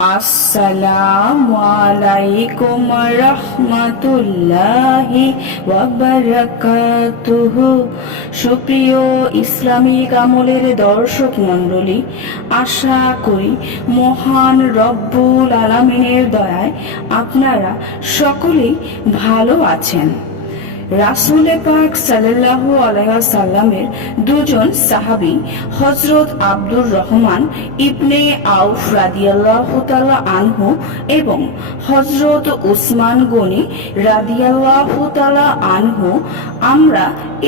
আসসালামু আলাইকুম রহমাতুল্লাহি ওয়া বারাকাতুহু। সুপ্রিয় ইসলামিক আমলের দর্শক মণ্ডলী, আশা করি মহান রব্বুল আলামিনের দয়ায় আপনারা সকলেই ভালো আছেন। রাসূল পাক সাল্লাল্লাহু আলাইহি ওয়াসাল্লামের দুজন সাহাবী হযরত আব্দুর রহমান ইবনে আউফ রাদিয়াল্লাহু তাআলা আনহু এবং হযরত উসমান গনি রাদিয়াল্লাহু তাআলা আনহু, আমরা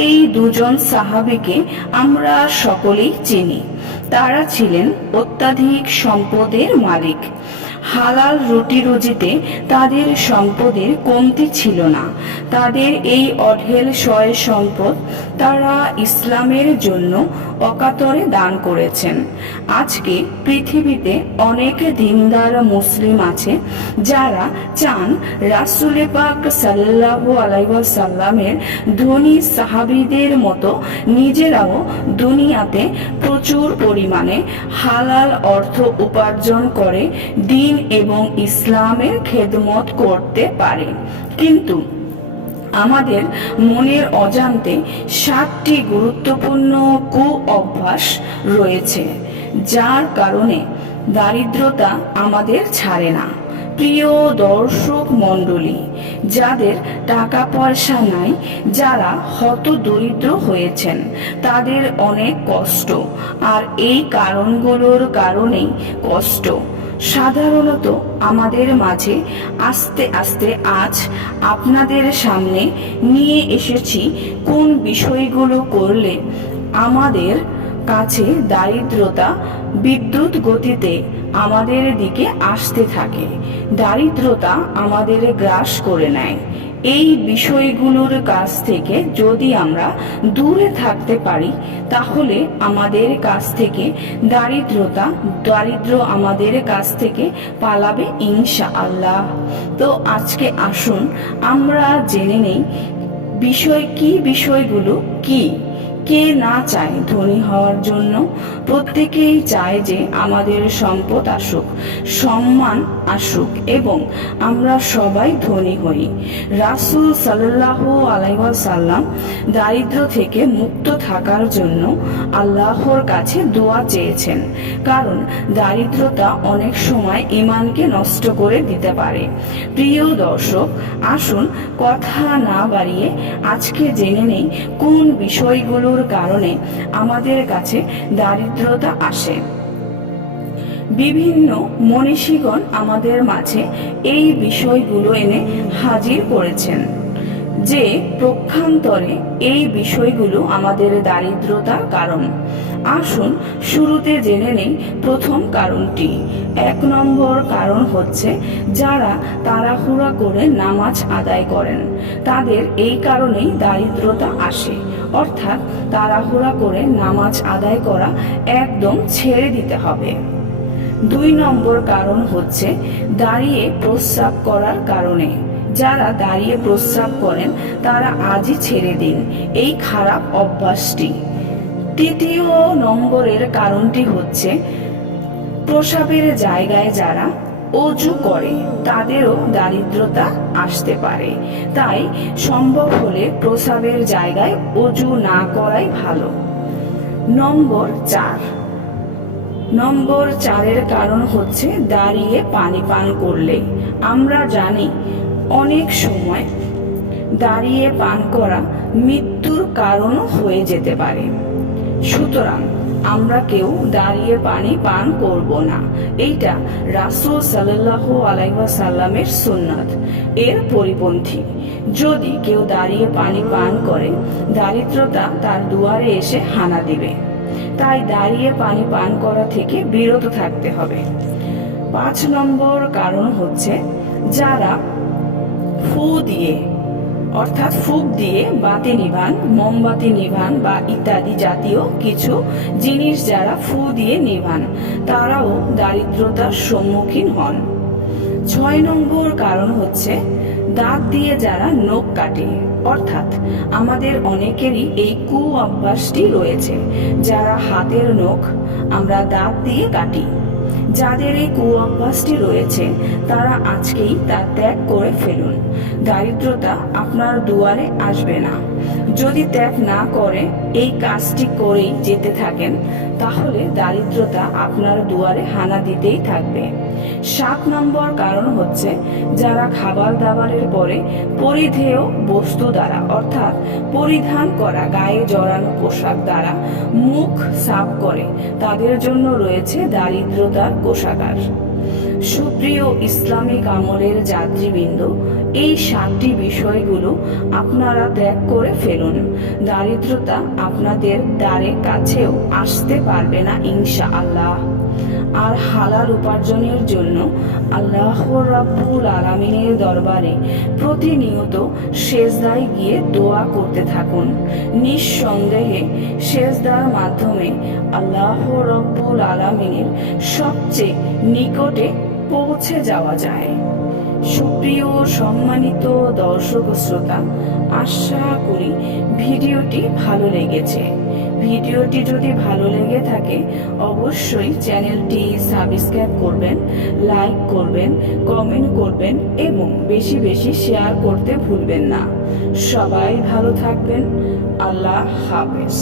এই দুজন সাহাবীকে আমরা সকলেই চিনি। তারা ছিলেন অত্যাধিক সম্পদের মালিক। হালাল রুটি রুজিতে তাদের সম্পদের কমতি ছিল না। তাদের এই অঢেল সয় সম্পদ তারা ইসলামের জন্য অকাতরে দান করেছেন। আজকে পৃথিবীতে অনেক দিনদার মুসলিম আছে যারা চান রাসূল পাক সাল্লাল্লাহু আলাইহি ওয়াসাল্লামের ধনী সাহাবীদের মতো নিজেরাও দুনিয়াতে প্রচুর পরিমাণে হালাল অর্থ উপার্জন করে দিন এবং ইসলামের খেদমত করতে পারে। কিন্তু আমাদের মনের অজান্তে 7টি গুরুত্বপূর্ণ অভ্যাস রয়েছে, যার কারণে দারিদ্রতা আমাদের ছাড়ে না। প্রিয় দর্শক মণ্ডলী, যাদের টাকা পয়সা নাই, যারা হত দরিদ্র হয়েছেন, তাদের অনেক কষ্ট, আর এই কারণগুলোর কারণেই কষ্ট। সাধারণত আমাদের মাঝে আস্তে আস্তে আজ আপনাদের সামনে নিয়ে এসেছি কোন বিষয়গুলো করলে আমাদের কাছে দারিদ্রতা বিদ্যুৎ গতিতে আমাদের দিকে আসতে থাকে, দারিদ্রতা আমাদের গ্রাস করে নেয়। এই বিষয়গুলোর কাছ থেকে যদি আমরা দূরে থাকতে পারি, তাহলে আমাদের কাছ থেকে দারিদ্র আমাদের কাছ থেকে পালাবে ইনশাআল্লাহ। তো আজকে আসুন আমরা জেনে নেই বিষয়গুলো কি। কে না চায় ধনী হওয়ার জন্য? প্রত্যেকেই চায় যে আমাদের সম্পদ আসুক, সম্মান আসুক এবং আমরা সবাই ধনী হই। রাসূল সাল্লাল্লাহু আলাইহি ওয়াসাল্লাম দারিদ্র থেকে মুক্ত থাকার জন্য আল্লাহর কাছে দোয়া চেয়েছেন, কারণ দারিদ্রতা অনেক সময় ঈমানকে নষ্ট করে দিতে পারে। প্রিয় দর্শক, আসুন কথা না বাড়িয়ে আজকে জেনে নেই কোন বিষয়গুলোর কারণে আমাদের কাছে দারিদ্রতা আসে। বিভিন্ন মনীষীগণ আমাদের মাঝে এই বিষয়গুলো এনে হাজির করেছেন যে পক্ষান্তরে এই বিষয়গুলো আমাদের দারিদ্রতার কারণ। আসুন শুরুতে জেনে নেই প্রথম কারণটি। 1 নম্বর কারণ হচ্ছে যারা তাড়াহুড়া করে নামাজ আদায় করেন, তাদের এই কারণেই দারিদ্রতা আসে। অর্থাৎ তাড়াহুড়া করে নামাজ আদায় করা একদম ছেড়ে দিতে হবে। 2 নম্বর কারণ হচ্ছে দাঁড়িয়ে প্রস্রাব করার কারণে। যারা দাঁড়িয়ে প্রস্রাব করেন তারা আজই ছেড়ে দিন এই খারাপ অভ্যাসটি। 3 নম্বরের কারণটি হচ্ছে প্রস্রাবের জায়গায় যারা অজু করে তাদেরও দারিদ্রতা আসতে পারে। তাই সম্ভব হলে প্রস্রাবের জায়গায় অজু না করাই ভালো। নম্বর 4 কারণ হচ্ছে দাঁড়িয়ে পানি পান করলে। আমরা জানি অনেক সময় দাঁড়িয়ে পান করা মৃত্যুর কারণও হয়ে যেতে পারে। সুতরাং আমরা কেউ দাঁড়িয়ে পানি পান করব না। এইটা রাসূল সাল্লাল্লাহু আলাইহি ওয়াসাল্লামের সুন্নাত, এর পরিপন্থী। যদি কেউ দাঁড়িয়ে পানি পান করে, দারিদ্রতা তার দুয়ারে এসে হানা দিবে। তাই দাঁড়িয়ে পানি পান করা থেকে বিরত থাকতে হবে। 5 নম্বর কারণ হচ্ছে যারা ফুঁক দিয়ে বাতি নিভান, মোমবাতি নিভান বা ইত্যাদি জাতীয় কিছু জিনিস যারা ফু দিয়ে নিভান, তারাও দারিদ্রতার সম্মুখীন হন। 6 নম্বর কারণ হচ্ছে দাঁত দিয়ে যারা নখ কাটে। অর্থাৎ আমাদের অনেকেরই এই অভ্যাসটি রয়েছে, যারা হাতের নখ আমরা দাঁত দিয়ে কাটি। যাদের এই কুঅভ্যাসটি রয়েছে তারা আজকেই তা ত্যাগ করে ফেলুন। দারিদ্রতা আপনার দুয়ারে আসবে না। যদি ত্যাগ না করে এই কাজটি করেই যেতে থাকেন, তাহলে দারিদ্রতা আপনার দুয়ারে হানা দিতেই থাকবে। 7 নম্বর কারণ হচ্ছে, যারা খাবার দাবারের পরে পরিধেয় বস্তু দ্বারা অর্থাৎ পরিধান করা গায়ে জড়ানো পোশাক দ্বারা মুখ সাফ করে, তাদের জন্য রয়েছে দারিদ্রতার কোষাগার। সুপ্রিয় ইসলামিক আমলের যাত্রীবৃন্দ, এই 7টি বিষয়গুলো আপনারা ত্যাগ করে ফেলুন। দারিদ্রতা আপনাদের দ্বারে কাছেও আসতে পারবে না ইনশাআল্লাহ। আর হালাল উপার্জনের জন্য আল্লাহ রাব্বুল আলামিনের দরবারে প্রতিনিয়ত সেজদায় গিয়ে দোয়া করতে থাকুন। নিঃসন্দেহে সেজদার মাধ্যমে আল্লাহ রাব্বুল আলামিনের সবচেয়ে নিকটে পৌঁছে যাওয়া যায়। সুপ্রিয় সম্মানিত দর্শক শ্রোতা, আশা করি ভিডিওটি ভালো লেগেছে। ভিডিওটি যদি ভালো লেগে থাকে অবশ্যই চ্যানেলটি সাবস্ক্রাইব করবেন, লাইক করবেন, কমেন্ট করবেন এবং বেশি বেশি শেয়ার করতে ভুলবেন না। সবাই ভালো থাকবেন। আল্লাহ হাফেজ।